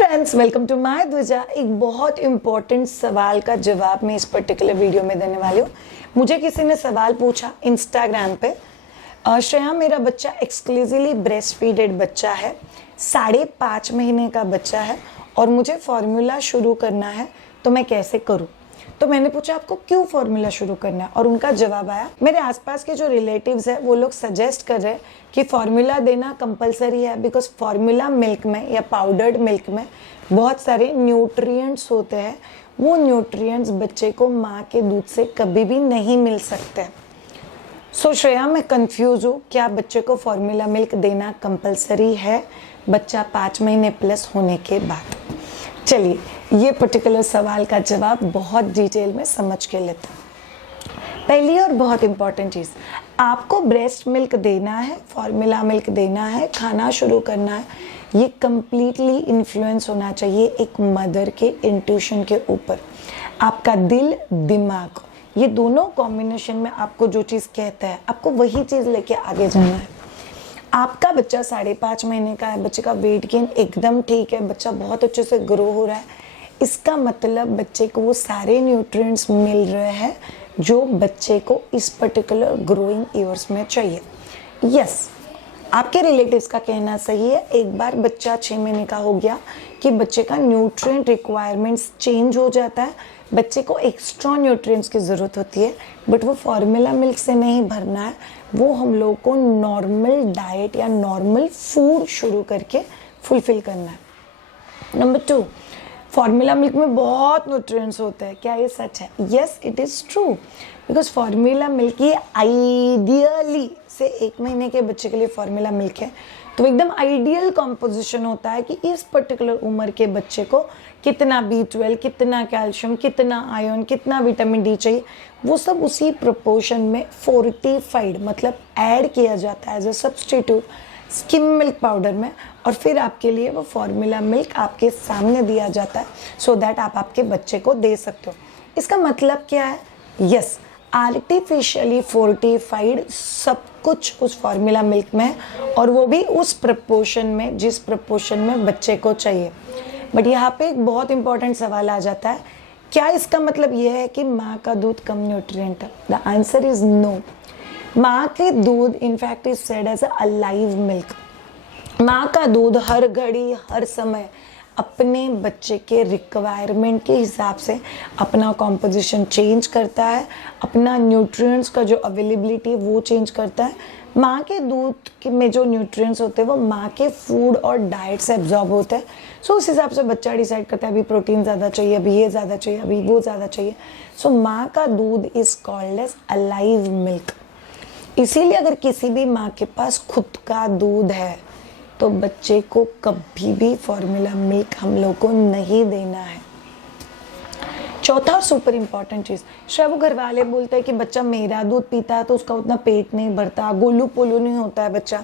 Friends, welcome to my ध्वजा। एक बहुत इंपॉर्टेंट सवाल का जवाब मैं इस पर्टिकुलर वीडियो में देने वाली हूँ। मुझे किसी ने सवाल पूछा इंस्टाग्राम पे, श्रेया मेरा बच्चा एक्सक्लूसिवली ब्रेस्ट फीडेड बच्चा है, 5.5 महीने का बच्चा है और मुझे फॉर्मूला शुरू करना है, तो मैं कैसे करूँ। तो मैंने पूछा आपको क्यों फॉर्मूला शुरू करना है, और उनका जवाब आया मेरे आसपास के जो रिलेटिव्स हैं वो लोग सजेस्ट कर रहे हैं कि फॉर्मूला देना कंपलसरी है, बिकॉज फॉर्मूला मिल्क में या पाउडर्ड मिल्क में बहुत सारे न्यूट्रिएंट्स होते हैं। वो न्यूट्रिएंट्स बच्चे को माँ के दूध से कभी भी नहीं मिल सकते। सो श्रेया, मैं कंफ्यूज हूँ, क्या बच्चे को फॉर्मूला मिल्क देना कंपलसरी है बच्चा 5 महीने प्लस होने के बाद। चलिए ये पर्टिकुलर सवाल का जवाब बहुत डिटेल में समझ के लेते हैं। पहली और बहुत इंपॉर्टेंट चीज़, आपको ब्रेस्ट मिल्क देना है, फॉर्मूला मिल्क देना है, खाना शुरू करना है, ये कंप्लीटली इन्फ्लुएंस होना चाहिए एक मदर के इंट्यूशन के ऊपर। आपका दिल दिमाग ये दोनों कॉम्बिनेशन में आपको जो चीज़ कहता है आपको वही चीज़ लेके आगे जाना है। आपका बच्चा 5.5 महीने का है, बच्चे का वेट गेन एकदम ठीक है, बच्चा बहुत अच्छे से ग्रो हो रहा है, इसका मतलब बच्चे को वो सारे न्यूट्रिएंट्स मिल रहे हैं जो बच्चे को इस पर्टिकुलर ग्रोइंग ईयर्स में चाहिए। यस, आपके रिलेटिव्स का कहना सही है। एक बार बच्चा 6 महीने का हो गया कि बच्चे का न्यूट्रिएंट रिक्वायरमेंट्स चेंज हो जाता है, बच्चे को एक्स्ट्रा न्यूट्रिएंट्स की ज़रूरत होती है, बट वो फॉर्मूला मिल्क से नहीं भरना है, वो हम लोग को नॉर्मल डाइट या नॉर्मल फूड शुरू करके फुलफिल करना है। नंबर 2, फॉर्मूला मिल्क में बहुत न्यूट्रिएंट्स होते हैं, क्या ये सच है? Yes, it is true, because formula milk ये आइडियली से 1 महीने के बच्चे के लिए फॉर्मूला मिल्क है, तो एकदम आइडियल कॉम्पोजिशन होता है कि इस पर्टिकुलर उम्र के बच्चे को कितना B12, कितना कैल्शियम, कितना आयरन, कितना विटामिन डी चाहिए, वो सब उसी प्रोपोर्शन में फोर्टिफाइड मतलब ऐड किया जाता है as a substitute skim milk powder में, और फिर आपके लिए वो फॉर्मूला मिल्क आपके सामने दिया जाता है सो दैट आप आपके बच्चे को दे सकते हो। इसका मतलब क्या है? यस, आर्टिफिशियली फोर्टिफाइड सब कुछ उस फॉर्मूला मिल्क में, और वो भी उस प्रपोर्शन में जिस प्रपोर्शन में बच्चे को चाहिए। बट यहाँ पे एक बहुत इंपॉर्टेंट सवाल आ जाता है, क्या इसका मतलब ये है कि माँ का दूध कम न्यूट्रिएंट है? The answer is no. माँ के दूध in fact is said as a live milk. माँ का दूध हर घड़ी हर समय अपने बच्चे के रिक्वायरमेंट के हिसाब से अपना कॉम्पोजिशन चेंज करता है, अपना न्यूट्रिएंट्स का जो अवेलेबिलिटी वो चेंज करता है। माँ के दूध में जो न्यूट्रिएंट्स होते हैं वो माँ के फूड और डाइट से एब्जॉर्ब होते हैं। सो उस हिसाब से बच्चा डिसाइड करता है अभी प्रोटीन ज़्यादा चाहिए, अभी ये ज़्यादा चाहिए, अभी वो ज़्यादा चाहिए। सो माँ का दूध is called as alive milk. इसीलिए अगर किसी भी माँ के पास खुद का दूध है तो बच्चे को कभी भी फॉर्मूला मिल्क हम लोग को नहीं देना है। चौथा और सुपर इंपॉर्टेंट चीज़, शायद वो घर वाले बोलते हैं कि बच्चा मेरा दूध पीता है तो उसका उतना पेट नहीं भरता, गोलू पोलू नहीं होता है बच्चा,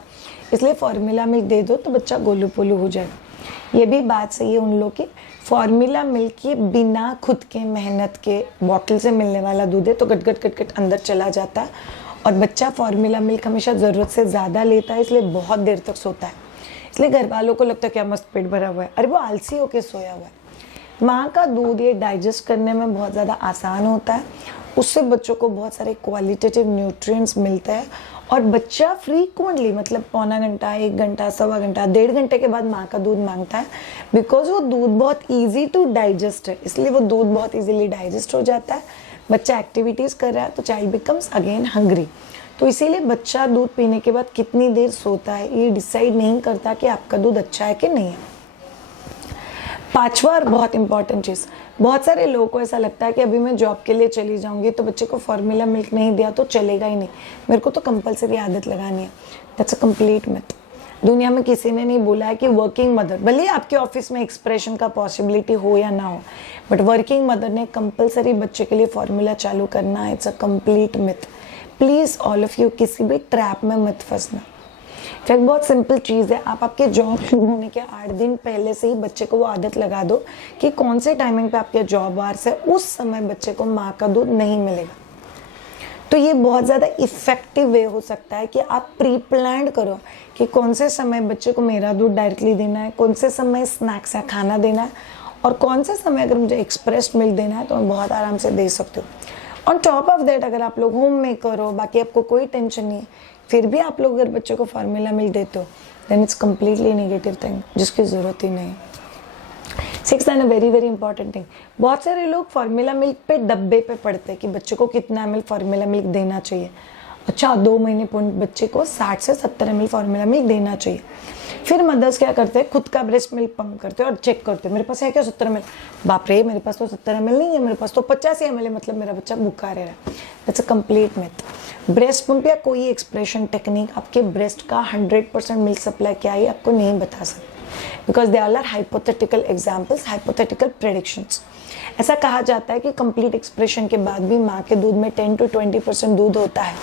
इसलिए फॉर्मूला मिल्क दे दो तो बच्चा गोलू पोलू हो जाएगा। ये भी बात सही है उन लोग की। फॉर्मूला मिल्क ये बिना खुद के मेहनत के बॉटल से मिलने वाला दूध है, तो गट गट गट गट अंदर चला जाता है, और बच्चा फॉर्मूला मिल्क हमेशा ज़रूरत से ज़्यादा लेता है, इसलिए बहुत देर तक सोता है। इसलिए घर वालों को लगता है क्या मस्त पेट भरा हुआ है, अरे वो आलसी होके सोया हुआ है। माँ का दूध ये डाइजेस्ट करने में बहुत ज़्यादा आसान होता है, उससे बच्चों को बहुत सारे क्वालिटेटिव न्यूट्रिएंट्स मिलते हैं, और बच्चा फ्रीक्वेंटली मतलब पौना घंटा, 1 घंटा, सवा घंटा, 1.5 घंटे के बाद माँ का दूध मांगता है, बिकॉज वो दूध बहुत ईजी टू डाइजेस्ट है, इसलिए वो दूध बहुत ईजिली डाइजेस्ट हो जाता है। बच्चा एक्टिविटीज़ कर रहा है तो चाइल्ड बिकम्स अगेन हंग्री, तो इसीलिए बच्चा दूध पीने के बाद कितनी देर सोता है ये डिसाइड नहीं करता कि आपका दूध अच्छा है कि नहीं है। पांचवा और बहुत इंपॉर्टेंट चीज़, बहुत सारे लोगों को ऐसा लगता है कि अभी मैं जॉब के लिए चली जाऊंगी तो बच्चे को फॉर्मूला मिल्क नहीं दिया तो चलेगा ही नहीं, मेरे को तो कंपलसरी आदत लगानी है। That's a complete myth. दुनिया में किसी ने नहीं बोला है कि वर्किंग मदर, भले ही आपके ऑफिस में एक्सप्रेशन का पॉसिबिलिटी हो या ना हो, बट वर्किंग मदर ने कंपलसरी बच्चे के लिए फॉर्मूला चालू करना है। It's a complete myth. Please all of you किसी भी ट्रैप में मत फंसना। फिर बहुत सिंपल चीज़ है, आप आपके जॉब शुरू होने के 8 दिन पहले से ही बच्चे को वो आदत लगा दो कि कौन से टाइमिंग पे आपके जॉब आवर्स है, उस समय बच्चे को माँ का दूध नहीं मिलेगा। तो ये बहुत ज़्यादा इफ़ेक्टिव वे हो सकता है कि आप प्री प्लान करो कि कौन से समय बच्चे को मेरा दूध डायरेक्टली देना है, कौन से समय स्नैक्स या खाना देना है, और कौन से समय अगर मुझे एक्सप्रेस मिल्क देना है तो मैं बहुत आराम से दे सकती हूँ। ऑन टॉप ऑफ दैट, अगर आप लोग होम मेकर हो, बाकी आपको कोई टेंशन नहीं है, फिर भी आप लोग अगर बच्चे को फार्मूला मिल्क देते हो, then it's completely negative thing, जिसकी ज़रूरत ही नहीं। Six and a very very important thing, बहुत सारे लोग फार्मूला मिल्क पे डब्बे पे पढ़ते हैं कि बच्चे को कितना ml फार्मूला मिल्क देना चाहिए। अच्छा, 2 महीने पूर्ण बच्चे को 60 से 70 ml फार्मूला मिल्क देना चाहिए। फिर मदर्स क्या करते हैं, खुद का ब्रेस्ट मिल्क पंप करते हैं और चेक करते हैं मेरे पास है क्या 70 ml, बाप रे मेरे पास तो 70 ml नहीं है, मेरे पास तो 85 ml है, मतलब मेरा बच्चा भूखा रह रहा है। That's a complete myth. Breast pump या कोई एक्सप्रेशन टेक्निक आपके ब्रेस्ट का 100% मिल्क सप्लाई क्या है आपको नहीं बता सकती, because they are hypothetical examples, hypothetical predictions. ऐसा कहा जाता है कि कंप्लीट एक्सप्रेशन के बाद भी माँ के दूध में 10 to 20% दूध होता है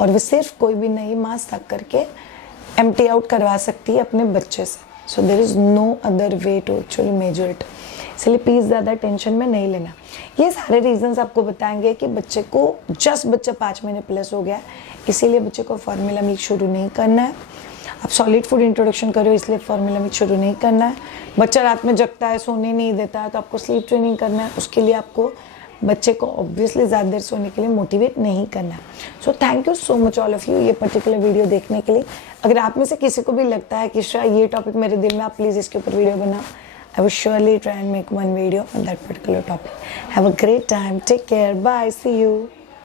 और वो सिर्फ कोई भी नई माँ सक करके एम्प्टी आउट करवा सकती है अपने बच्चे से। So there is no other way to actually measure it. इसलिए प्लीज़ ज़्यादा टेंशन में नहीं लेना। ये सारे रीजंस आपको बताएंगे कि बच्चे को जस्ट बच्चा 5 महीने प्लस हो गया है, इसीलिए बच्चे को फार्मूला मिल्क शुरू नहीं करना है। आप सॉलिड फूड इंट्रोडक्शन करो, इसलिए फार्मूला मिल्क शुरू नहीं करना है। बच्चा रात में जगता है, सोने नहीं देता है, तो आपको स्लीप ट्रेनिंग करना है, उसके लिए आपको बच्चे को ऑब्वियसली ज़्यादा देर सोने के लिए मोटिवेट नहीं करना। So thank you so much all of you ये पर्टिकुलर वीडियो देखने के लिए। अगर आप में से किसी को भी लगता है कि श्रेया ये टॉपिक मेरे दिल में, आप प्लीज़ इसके ऊपर वीडियो बनाओ। I will surely try and make one video on that particular topic. Have a great time. Take care. Bye. See you.